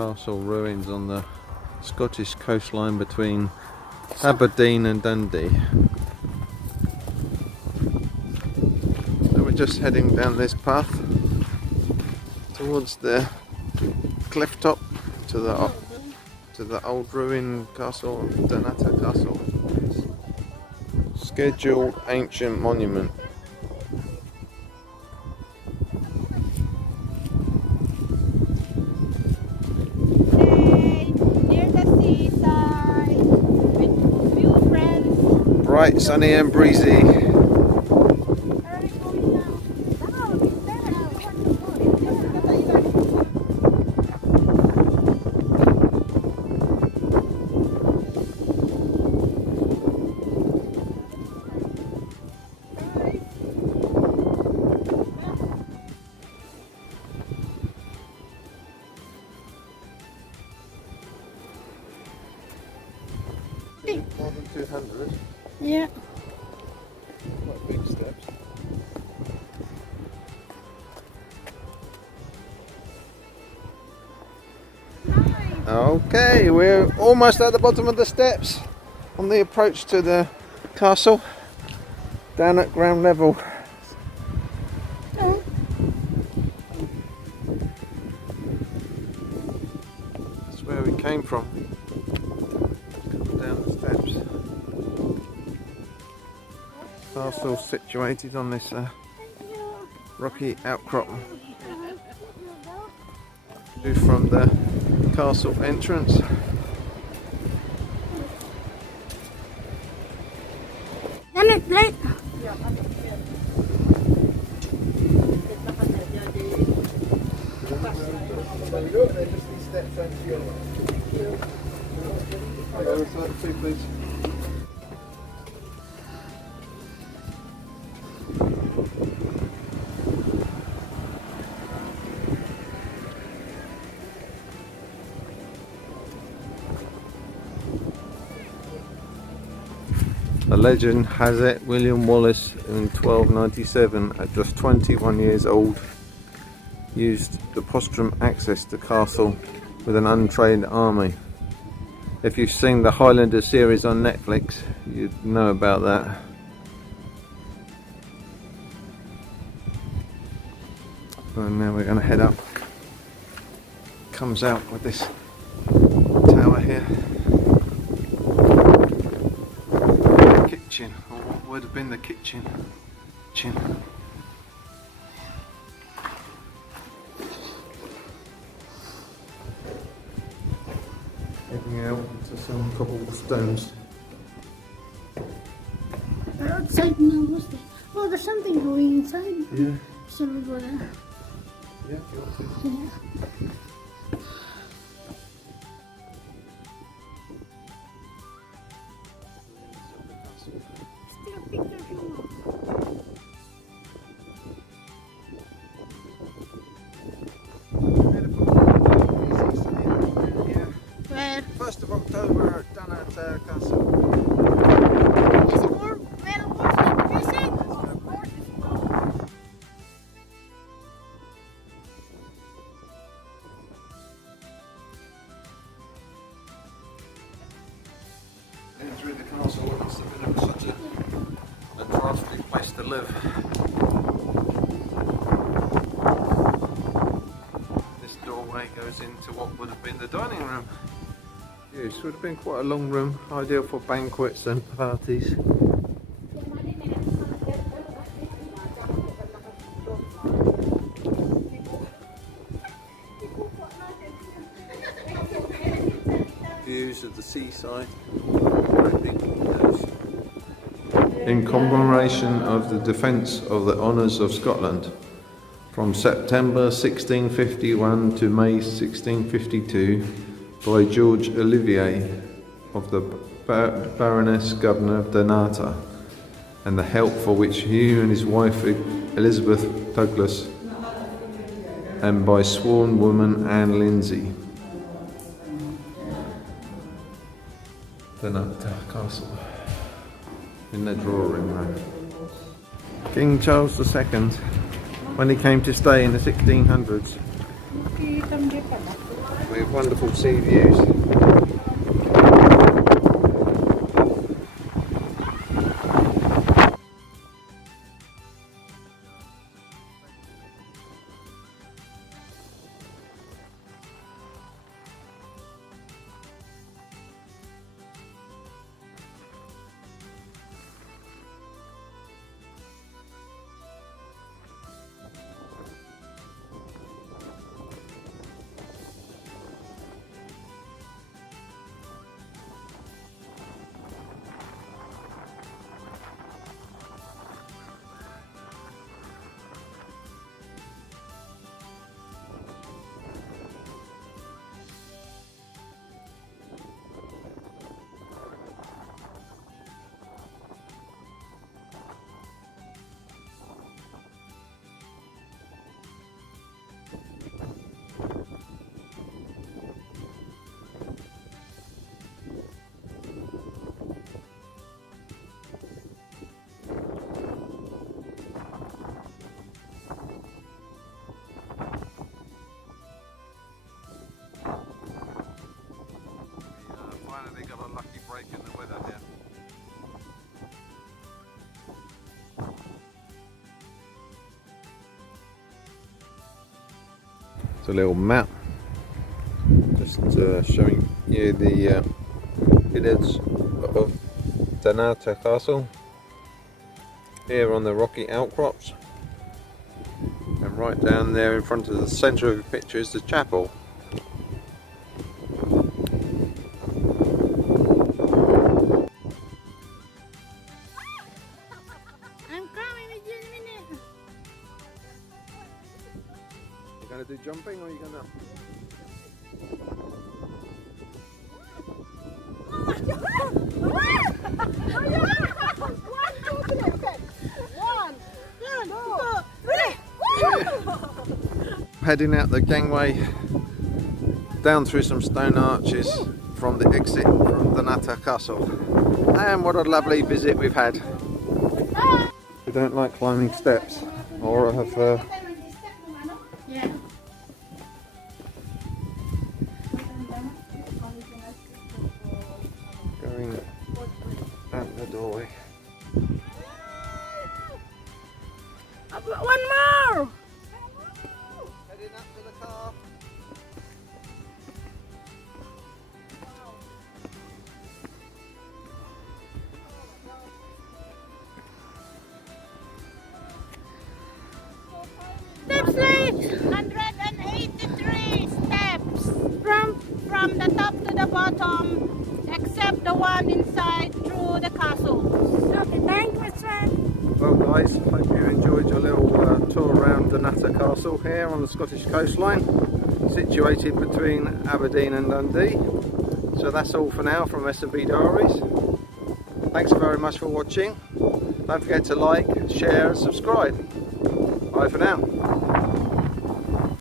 castle ruins on the Scottish coastline between Aberdeen and Dundee. So we're just heading down this path towards the cliff top to the old ruined castle of Dunnottar Castle. Scheduled ancient monument. Bright, sunny and breezy. More than 200. Yeah. Quite big steps. Okay, we're almost at the bottom of the steps on the approach to the castle, down at ground level. Oh. That's where we came from. Come down the steps. Castle situated on this rocky outcrop. View from the castle entrance. Plate. Please. The legend has it William Wallace in 1297, at just 21 years old, used the postrum access to castle with an untrained army. If you've seen the Highlander series on Netflix, you'd know about that. And now we're going to head up. Comes out with this tower here. Kitchen, or what would have been the kitchen. Heading out to some cobblestones. They're outside now, what's that? Oh, there's something going inside. Yeah. Shall we go there? Yeah, if you want to. Yeah. Where? 1st of October at Dunnottar Castle. Is it more well worth it visit? Entering the castle must have been such a drastic place to live. This doorway goes into what would have been the dining room. This would have been quite a long room, ideal for banquets and parties. Views of the seaside. In commemoration of the defence of the honours of Scotland from September 1651 to May 1652 by George Olivier of the Baroness Governor of Dunnottar, and the help for which he and his wife Elizabeth Douglas, and by sworn woman Anne Lindsay. Dunnottar Castle in the drawing room. King Charles II, when he came to stay in the 1600s, We have wonderful sea views. Finally got a lucky break in the weather here. It's a little map, just showing you the village of Dunnottar Castle here on the rocky outcrops, and right down there in front of the centre of the picture is the chapel. Gonna do jumping or are you gonna? Heading out the gangway down through some stone arches from the exit from Dunnottar Castle, and what a lovely visit we've had. We don't like climbing steps or have going out the doorway. One more! Heading up to the car. Steps left! 183 steps from the top to the bottom, except the one inside through the castle. Okay, thank you, friend. Well guys, hope you enjoyed your little tour around Dunnottar Castle here on the Scottish coastline, situated between Aberdeen and Dundee. So that's all for now from S&B Diaries. Thanks very much for watching. Don't forget to like, share and subscribe. Bye for now.